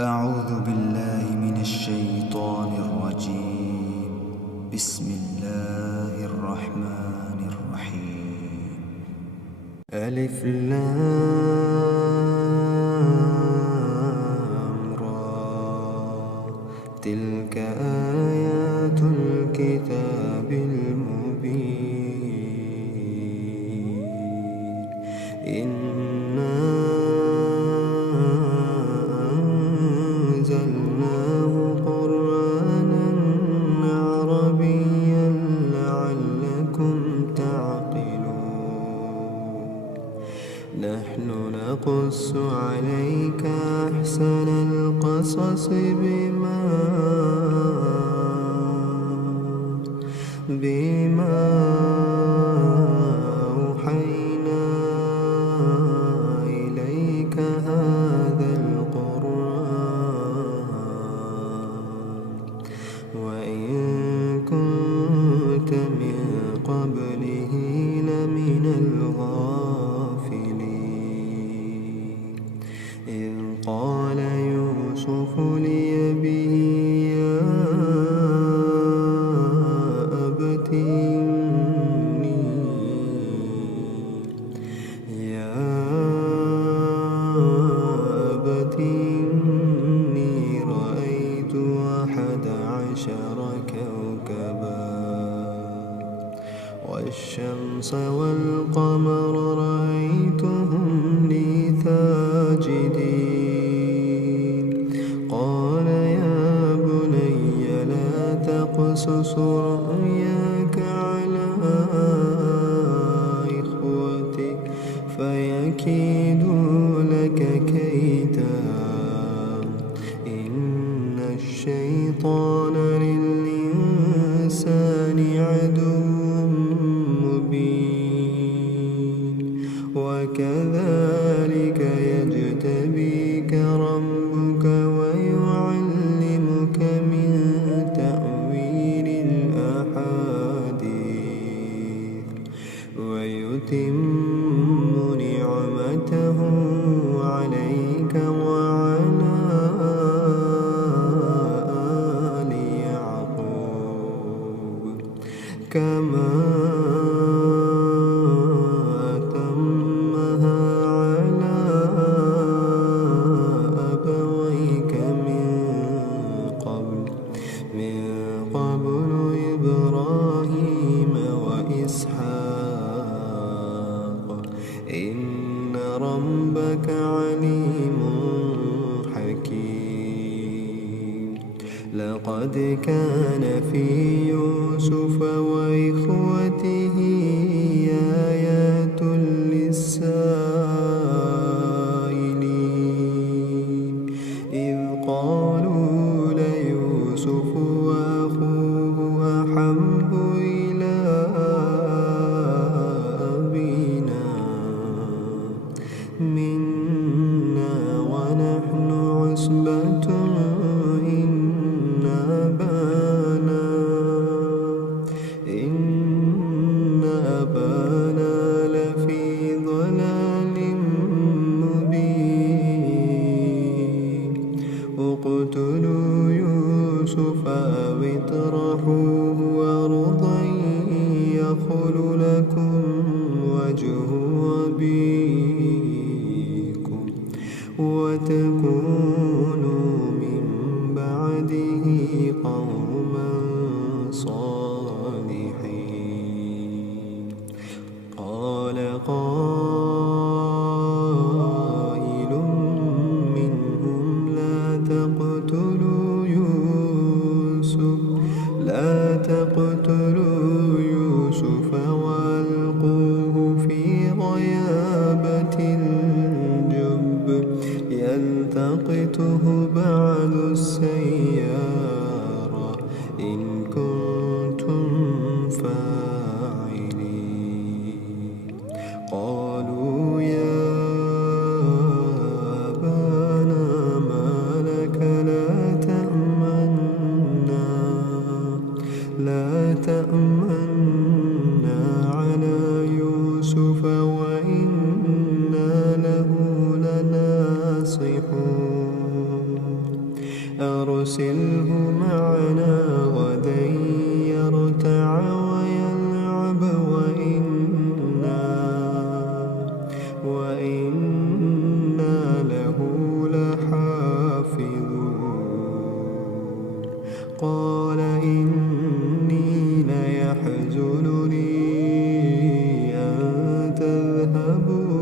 أعوذ بالله من الشيطان الرجيم. بسم الله الرحمن الرحيم. ألف لام را، تلك آيات الكتاب المبين. إنا أنزلناه قرآنا عربيا لعلكم تعقلون. نحن نقص عليك أحسن القصص بما أوحينا إليك هذا القرآن، وإن كنت من قبله لمن الغافلين. إذ قال يوسف لأبيه يا أبت إني رأيت 11 كوكبا والشمس والقمر رأيتهم لي ساجدين. قال يا بني لا تقصص رؤياك على إخوتك فيكيدوا لك كيدا، إن الشيطان للإنسان عدو مبين. وكذلك يجتبيك ربك ويعلمك من تأويل الأحاديث ويتم نعمته عليك وعلى آل يعقوب كما أتمها على أبويك من قبل إبراهيم وإسحاق، إن ربك عليم حكيم. لقد كان في يوسف وإخوته آيات للسائلين، إذ قالوا ليوسف وأخوه أحب إلى أبينا منا ونحن عصبة إن أبانا لفي ضلال مبين. اقتلوا يوسف أو اطرحوه أرضا يخل لكم وجه أبيكم وتكونوا من بعده قوما صالحين. قال قائل منهم لا تقتلوا يوسف وألقوه في غيابة الجب يلتقطه بعض السيارة إن كنتم فاعلين. قالوا يا أبانا ما لك لا تأمنا على يوسف وإنا له لناصحون. أرسله معنا غدا يرتع ويلعب وإنا له لحافظون قال إني ليحزنني أن تذهبوا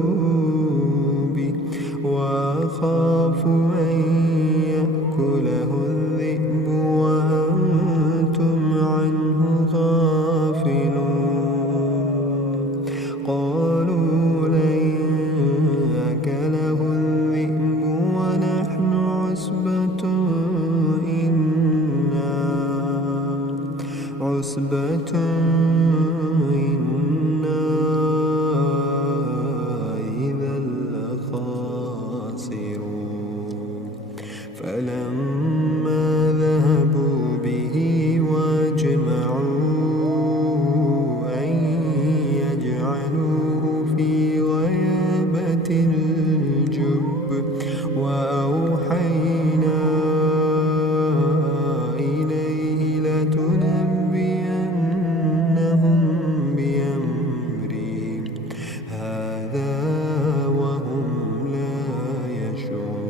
بي وأخاف أن يأكله الذئب وأنتم عنه غافلون قالوا لئن أكله الذئب ونحن عصبة إنا إذا لخاسرون فلما ذهبوا به واجمعوا أن يجعلوه في غيابة الجب وأوحينا إليه لتنبئنهم بأمرهم هذا وهم لا يشعرون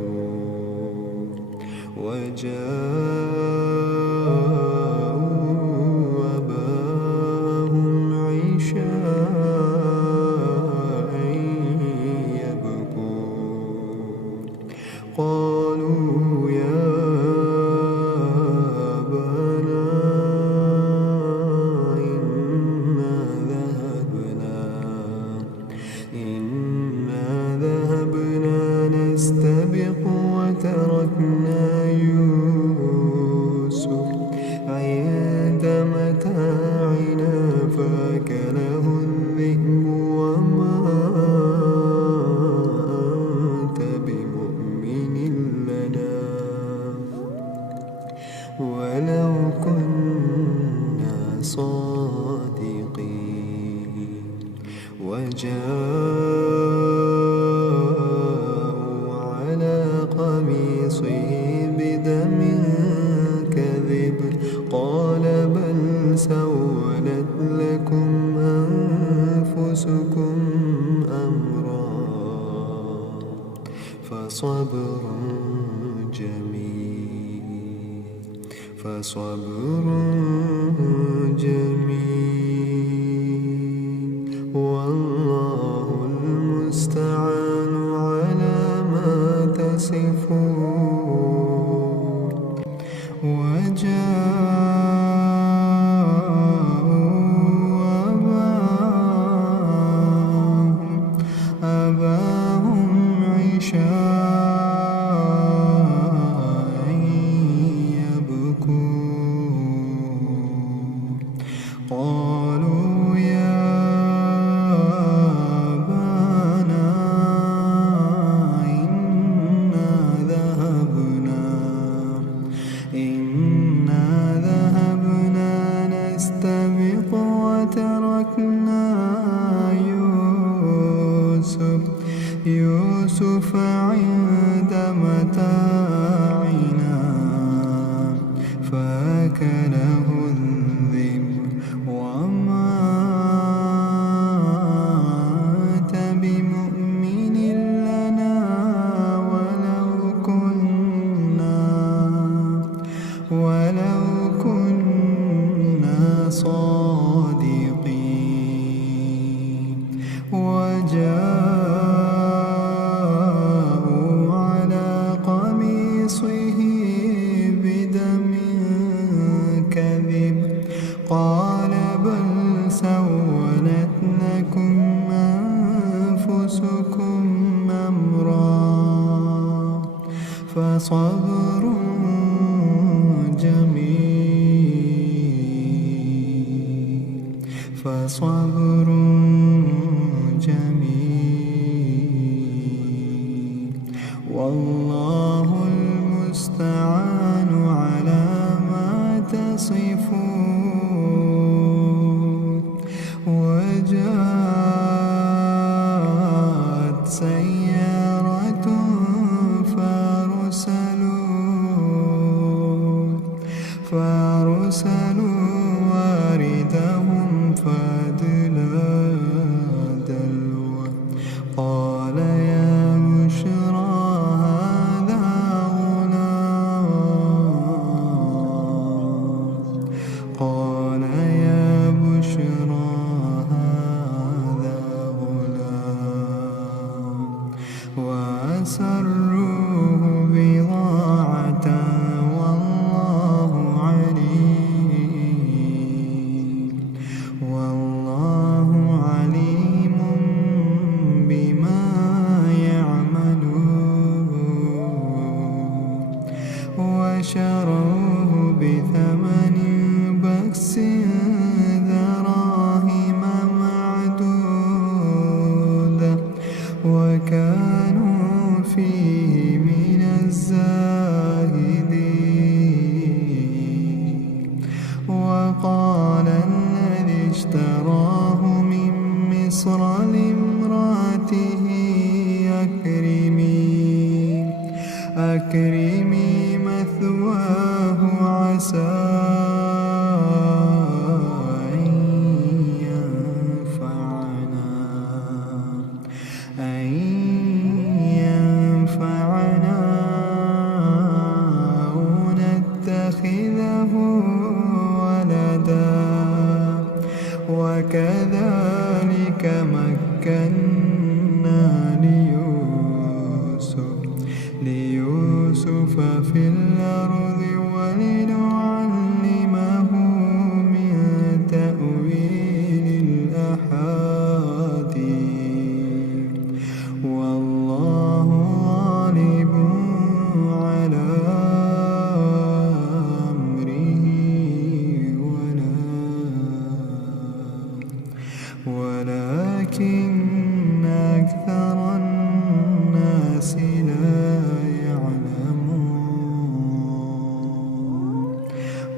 وجاءوا أباهم عشاء يبكون قالوا يا أبانا إنا ذهبنا نستبق وتركنا يوسف عند متاعنا فأكله الذئب وما أنت بمؤمن لنا ولو كنا صادقين وجاءوا على قميصه بدم كذب قال بل سولت لكم أنفسكم أمرا فصبر جميل والله المستعان على ما تصفون وجاءوا أباهم عشاء يبكون قالوا يا أبانا إنا ذهبنا نستبق وتركنا يوسف عند متاعنا فأكله الذئب وما أنت بمؤمن لنا ولو كنا صادقين وجاءوا على قميصه بدم كذب قال بل سولت لكم أنفسكم أمرا فصبر جميل والله المستعان على ما تصفون وجاءت سيارة فأرسلوا فأرسلوا واردهم فأدلى دلوه قال يا بشرى هذا غلام قال يا بشرى هذا غلام وأسروه بضاعة والله عليم بما يعملون وشروه بثمن بخس دراهم معدودة وكانوا فيه من الزاهدين وقال الذي اشتراه من مصر لامرأته أكرمي مثواه عسى أن ينفعنا أو نتخذه ولدا وكذلك مكنا ليوسف في الأرض ولنعلمه من تأويل الأحاديث والله غالب على أمره ولكن أكثر الناس لا يعلمون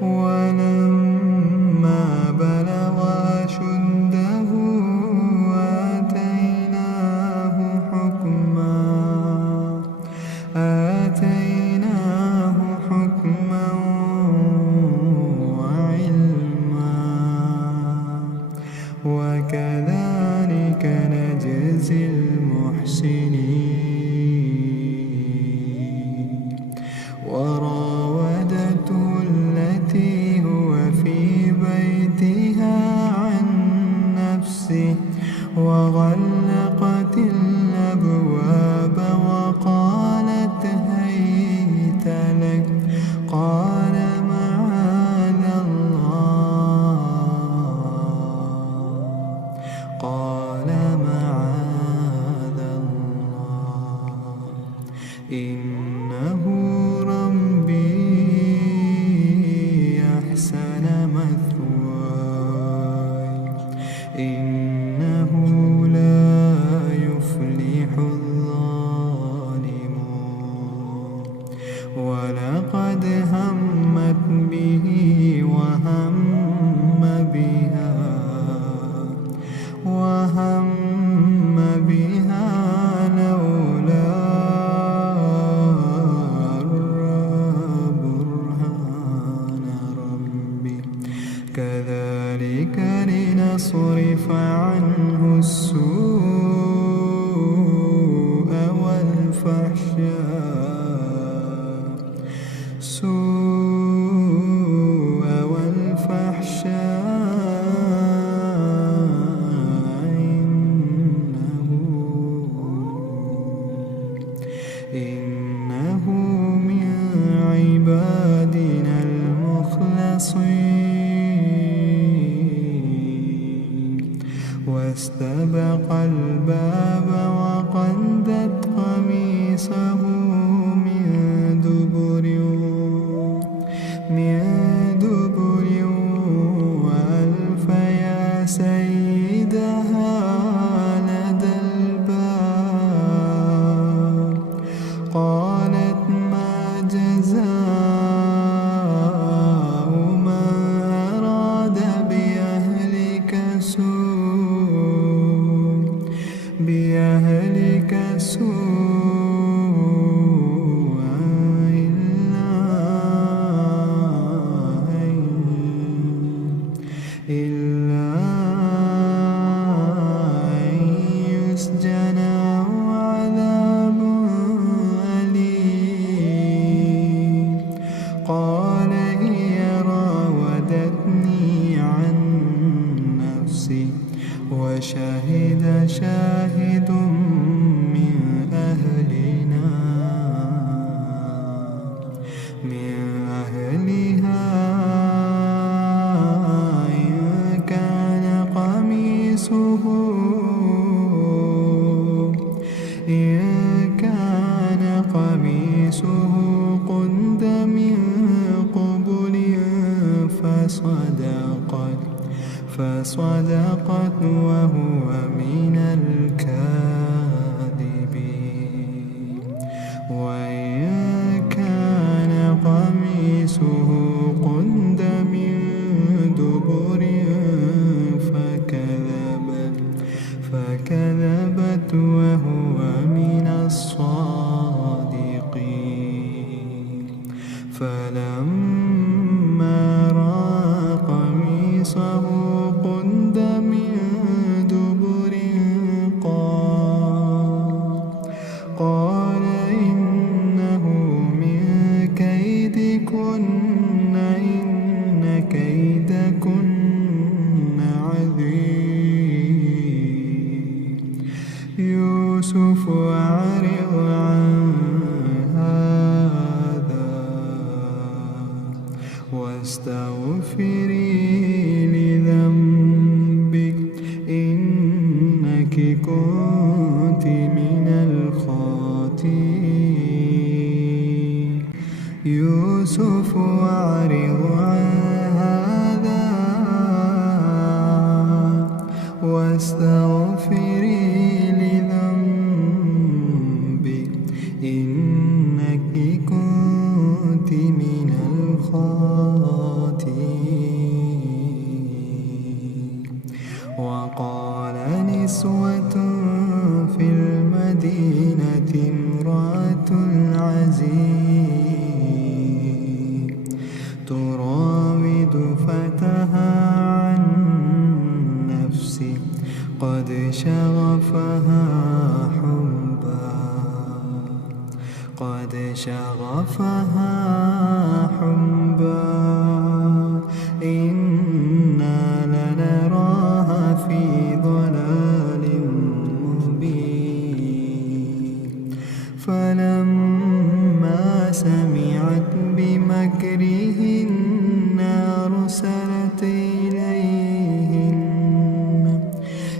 ولما بلغ أشده آتيناه حكما وعلما وكذلك نجزي المحسنين وراودته التي هو في بيتها عن نفسه وغلقت الأبواب وقالت هيت لك قال معاذ الله إنه ربي أحسن مثواي إنه لا يفلح الظالمون ولقد همت به وهم بها لولا برهان ربي كذلك لنصرف عنه السوء والفحشاء إنه من عبادنا المخلصين واستبق الباب وقدت قميصه من دبر وألف يا سيدها لدى الباب قالت ما جزاء من فصدقت وهو من الكاذبين وإن كان قميصه قد من دبر فكذبت وهو من الصادقين فلما رأى قميصه قد من دبر قال إنه من كيدكن إن كيدكن عظيم يوسف أعرض عن هذا واستغفري لذنبك إنك كنت من الخاطئين يوسف أعرض عن هذا واستغفري لذنبك إنك كنت من الخاطئين وقال نسوة في المدينة امرأة العزيز تراود فتاها عن نفسه قد شغفها حبا إنا لنراها في ضلال مبين فلما سمعت بمكرهن أرسلت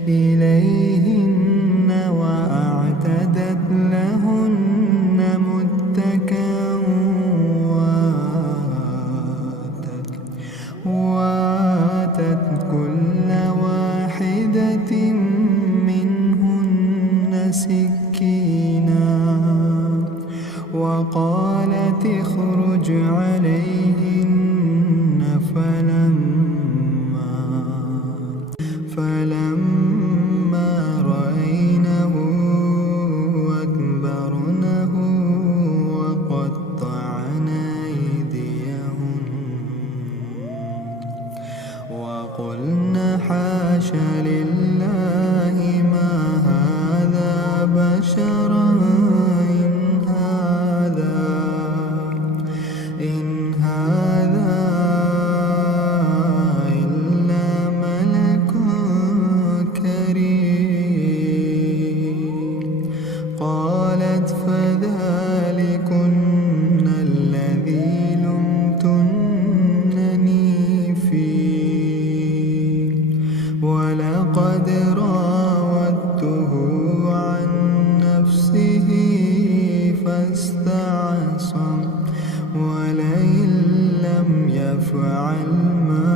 إليهن وأعتدت لهن متكئا وآتت كل واحدة منهن سكينا وقالت اخرج عليهن فلما رأينه أكبرنه وقطعن أيديهن وقلن حاش لله ما هذا بشرا إن هذا إلا ملك كريم قالت فذلكن الذي لمتنني فيه ولقد راودته عن نفسه فاستعصم ولئن لم يفعل ما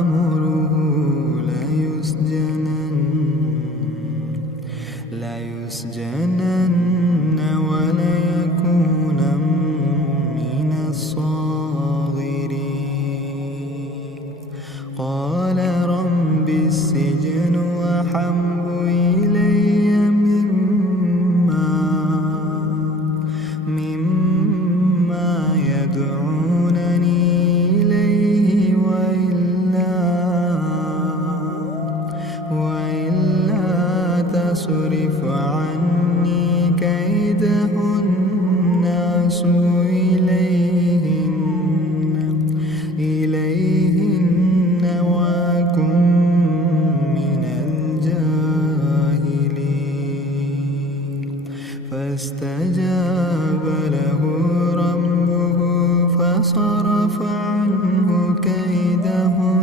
آمره ليسجنن وليكونا من الصاغرين قال رب السجن أحب إلي مما يدعونني إليه وإلا تصرف عني كيدهن أصب إليهن وأكن من الجاهلين فاستجاب له ربه فصرف عنه كيدهن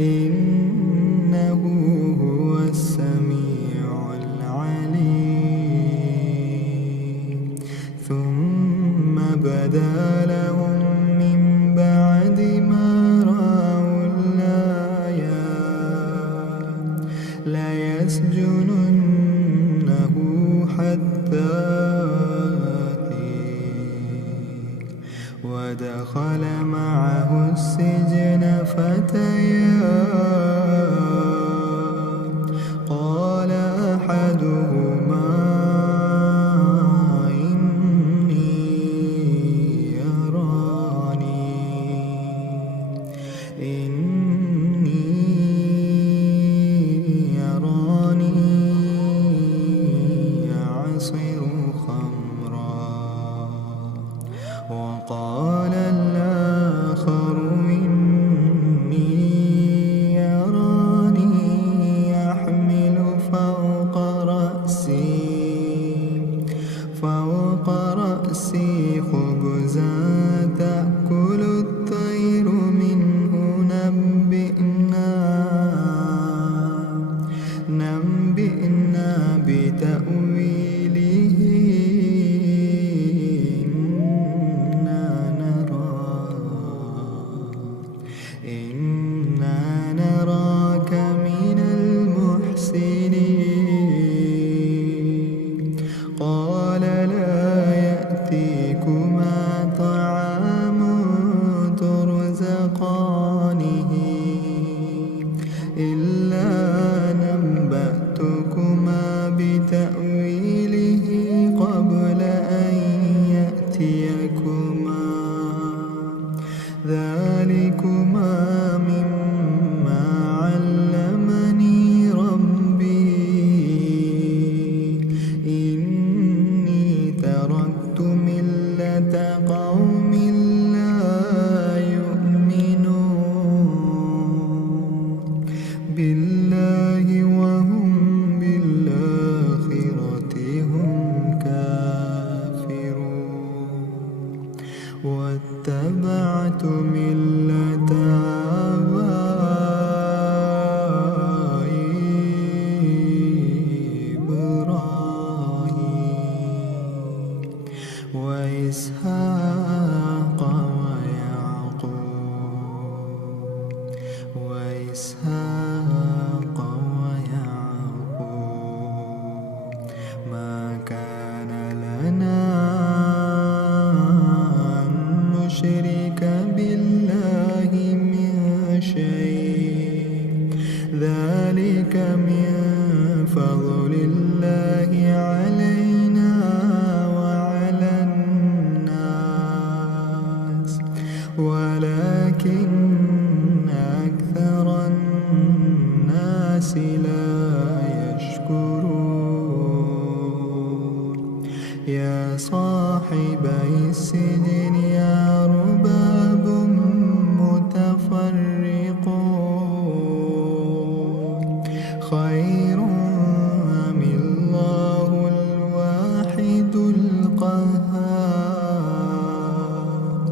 إنه هو السميع العليم ثم بدا لهم من بعد ما ودخل معه السجن فتيان قال أحدهما إني أراني أعصر خمرا وقال الآخر إني أراني أحمل فوق رأسي خبزا تأكل الطير منه نبئنا بتأويله إنا نراك من المحسنين قال لا يأتيكما طعام ترزقانه إلا نبأتكما بتأويله قبل أن يأتيكما ذلكما مما علمني ربي إني تركت ملة قوم لا يؤمنون بالله وهم بالآخرة هم كافرون واتبعت ملة آبائي إبراهيم وإسحاق ويعقوب ما كان لنا أن نشرك بالله من شيء ذلك من فضل الله علينا وعلى الناس ولكن أكثر الناس لا يشكرون يا صاحبي السجن أرباب متفرقون خير أم الله الواحد القهار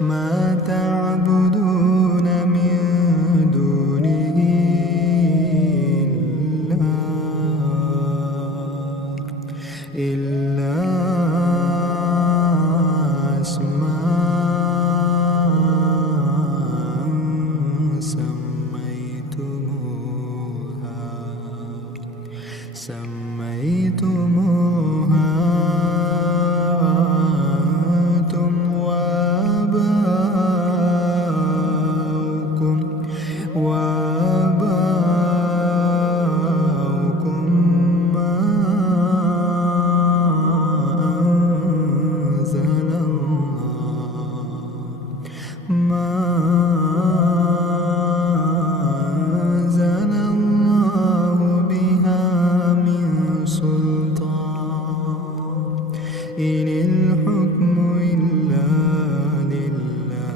ما تعبدون من دونه إلا أسماء سميتموها أنتم وآباؤكم ما أنزل الله بها من سلطان إن الحكم إلا لله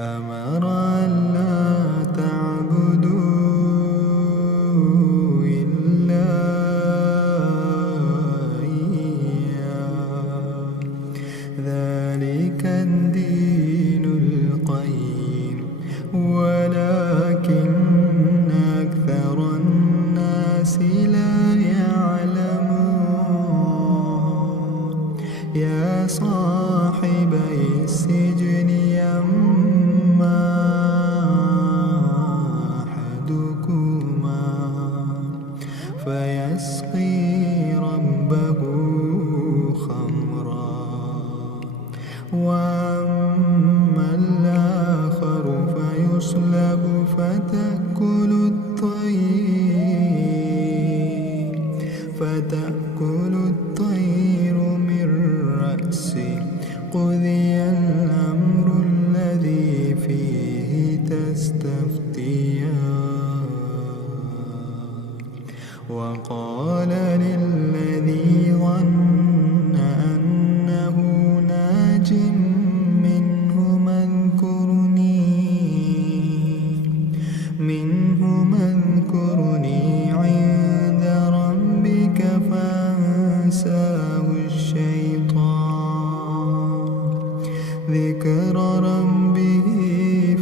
أمر ألا تعبدوا إلا إياه ذلك الدين القيم ولكن أكثر الناس لا يعلمون يا صاحبي السجن أما أحدكما فيسقي وقال للذي ظن أنه ناج منهما اذكرني عند ربك فأنساه الشيطان ذكر ربه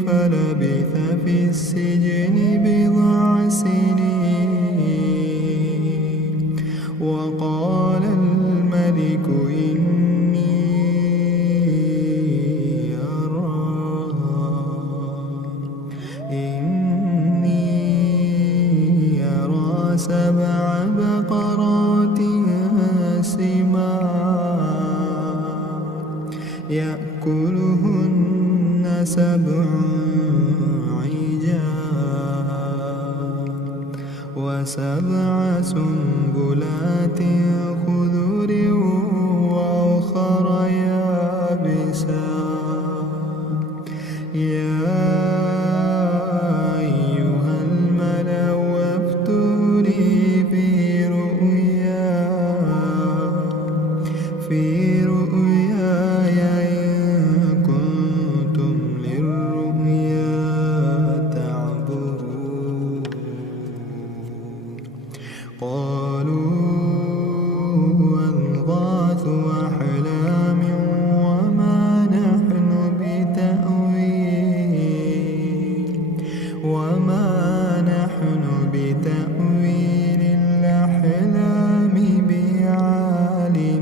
فلبث في السجن بضع سنين. وقال الملك إني أرى 7 بقرات سمان يأكلهن 7 عجاف و7 سنبلات خضر وأخر يابسات. يا أيها الملأ أفتوني في رؤياي إن كنتم للرؤيا تعبرون. قالوا أضغاث أحلام وما نحن بتأويل الأحلام بعالمين.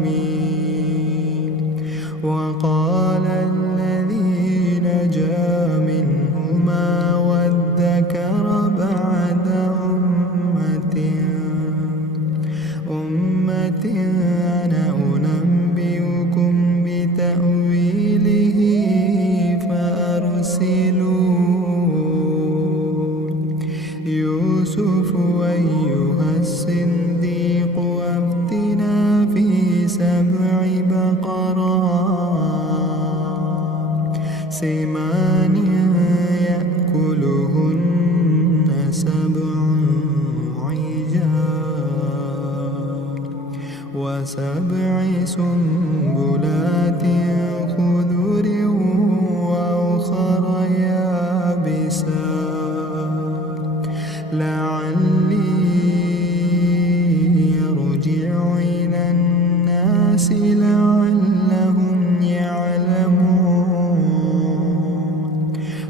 وقال الذي نجا منهما وادكر بعد أمة أنا أنبئكم بتأويله فأرسلون. يوسف أيها الصديق أفتنا في 7 بقرات سمان يأكلهن 7 عجاف و7 سنبلات خضر وأخر يابسات لعلي أرجع إلى الناس لعلهم يعلمون.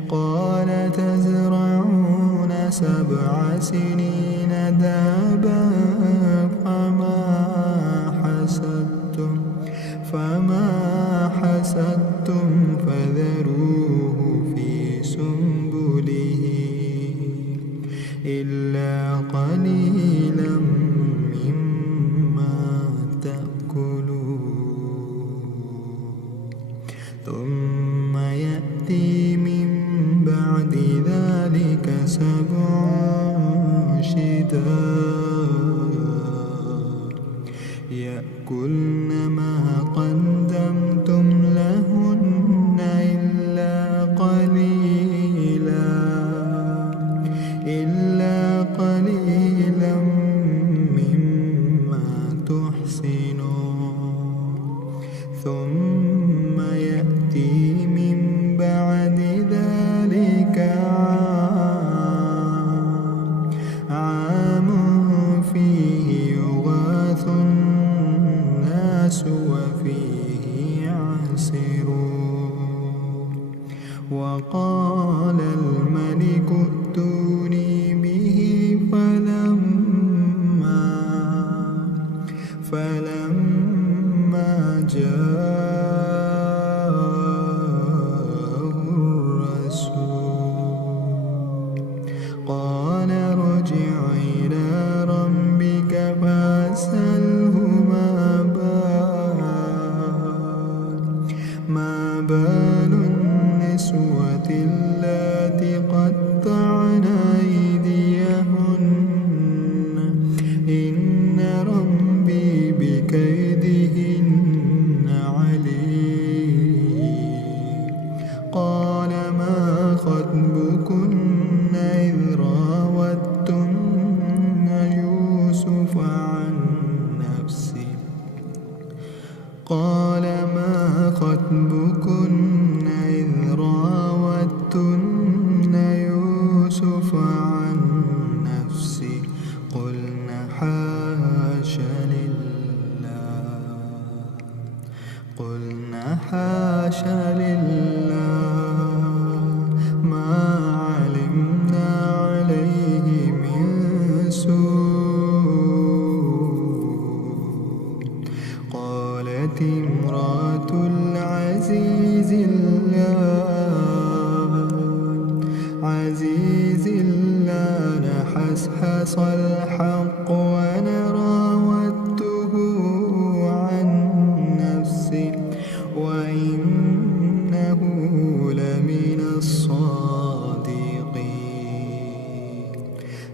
قال تزرعون 7 سنين دابا فما حسدتم فذروه في سنبله إلا قليلا مما تأكلون. ثم يأتي من بعد ذلك 7 شداد يأكلن ما قدمتم لهن إلا قليلا حاشا لله ما علمنا عليه من سوء. قالت امرأة العزيز الآن حسحس الحق وأنا راودته عن نفسه وإنه لمن الصادقين.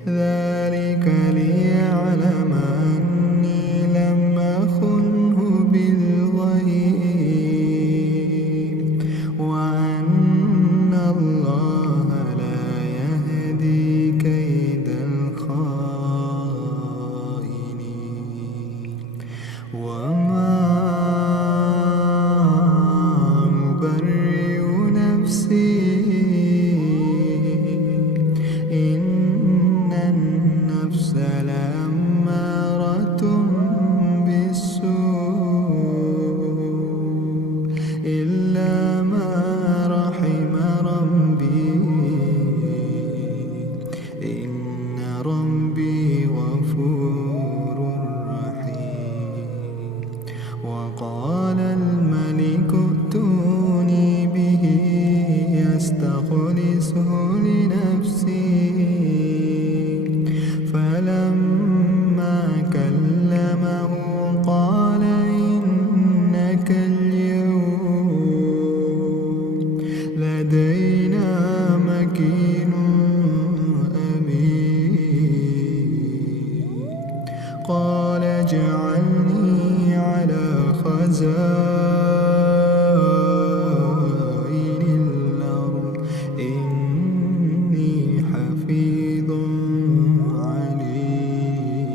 ذلك ليعلم أني لم أخنه بالغيب وأن الله لا يهدي كيد الخائنين. وما أبرئ نفسي إن النفس لأمارة بالسوء إلا ما رحم ربي إن ربي غفور رحيم. وقال الملك ائتوني به يستخلصه لنفسي. فلما كلمه قال إنك اليوم لدينا مكين أمين. قال اجعلني على خزائن الأرض إني حفيظ عليم.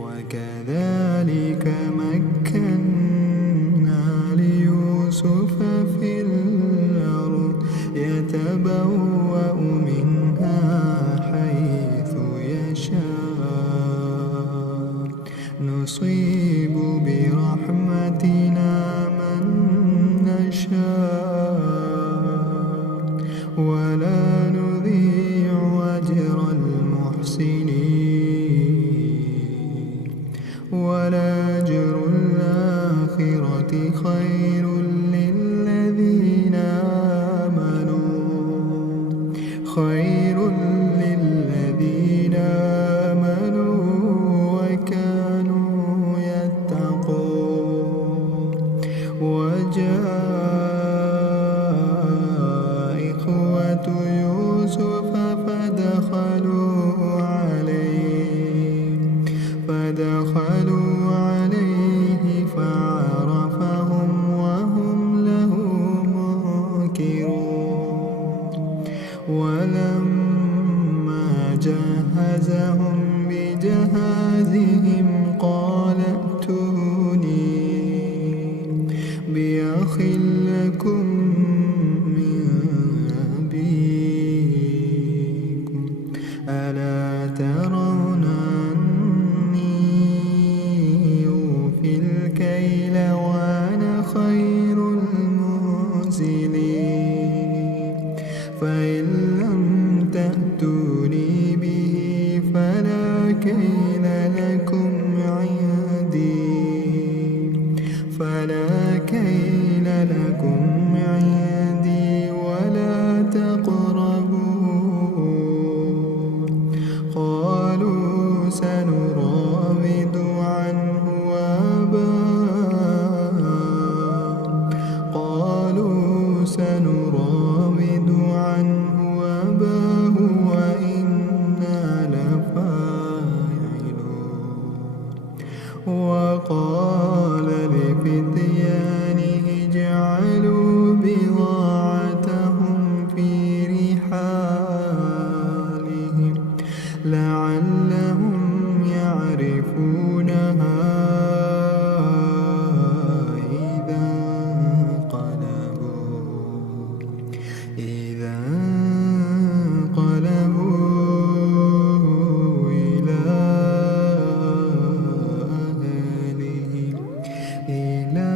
وكذلك مكنا ليوسف في الأرض يتبوأ منها حيث يشاء نصيب برحمتنا من نشاء ولا نضيع أجر المحسنين. ولأجر الآخرة خير للذين آمنوا وكانوا يتقون. وجاء إخوة يوسف فدخلوا عليه فعرفهم وهم له منكرون. ولما جهزهم بجهازهم قال ائتوني بأخ لكم من أبيكم ألا ترون أني أوفي الكيل وأنا خير المنزلين. فإن لم تأتوني به فلا كيل لكم عندي ولا تقربون. قالوا سنراود عنه أباه وإنا لفاعلون. وقال لفتيانه اجعلوا بضاعتهم في رحالهم لعلهم يعرفونها إذا انقلبوا إلى أهلهم إلى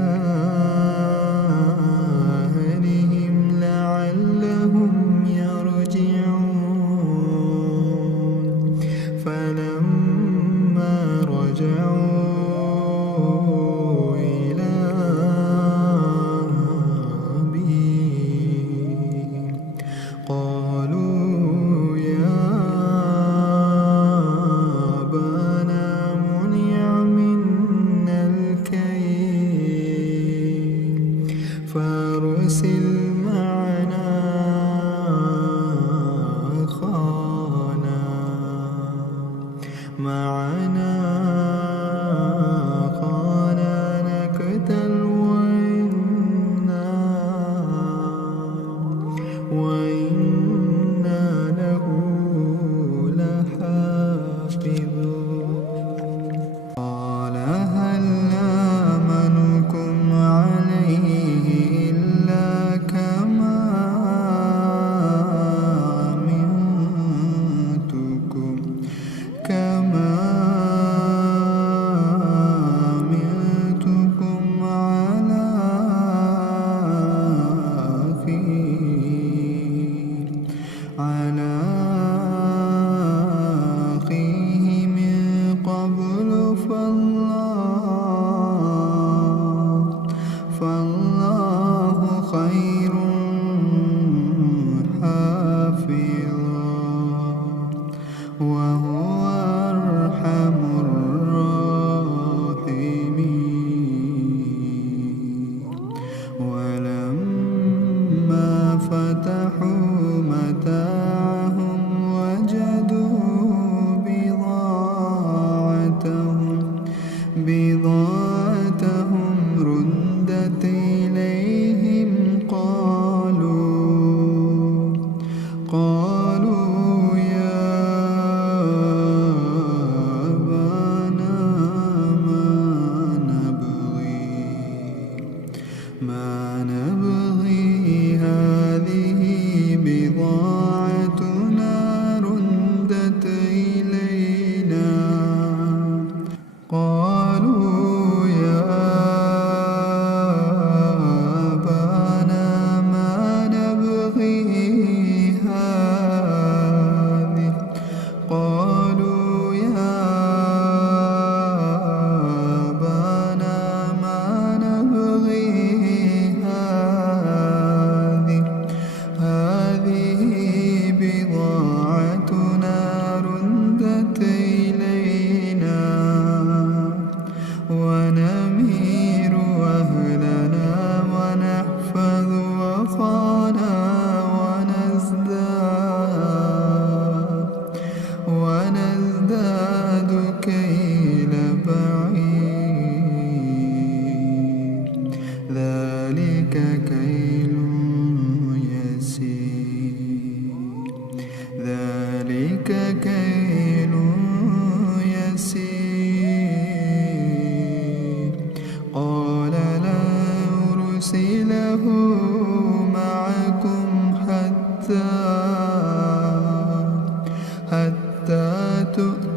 معنا قال نكتل وإنا له لحافظون قال هل آمنكم عليه إلا كما أمنتكم على أخيه من قبل فالله خير حافظا وهو أرحم الراحمين ولما فتحوا متاعهم وجدوا بضاعتهم ردت إليهم قالوا يا أبانا ما نبغي هذه بضاعتنا ردت إلينا قالوا يا أبانا ما نبغي هذه قالوا يا أبانا ما نبغي هذه بضاعتنا ردت إلينا ونمير أهلنا ونحفظ أخانا ونزداد كيل بعيد ذلك كيل يسير قال لا أرسله معكم حتى تؤمنوا